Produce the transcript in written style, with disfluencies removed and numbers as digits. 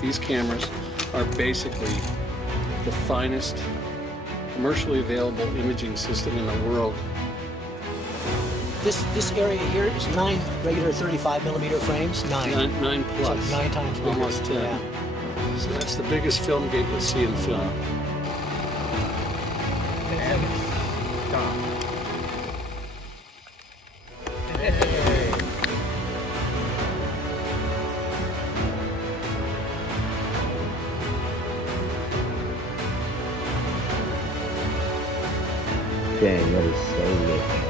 These cameras are basically the finest commercially available imaging system in the world. This area here is 9 regular 35mm frames. 9. 9 plus. So 9 times bigger. Almost 10. Yeah. So that's the biggest film gate you'll see in film. Dang, that is so rich.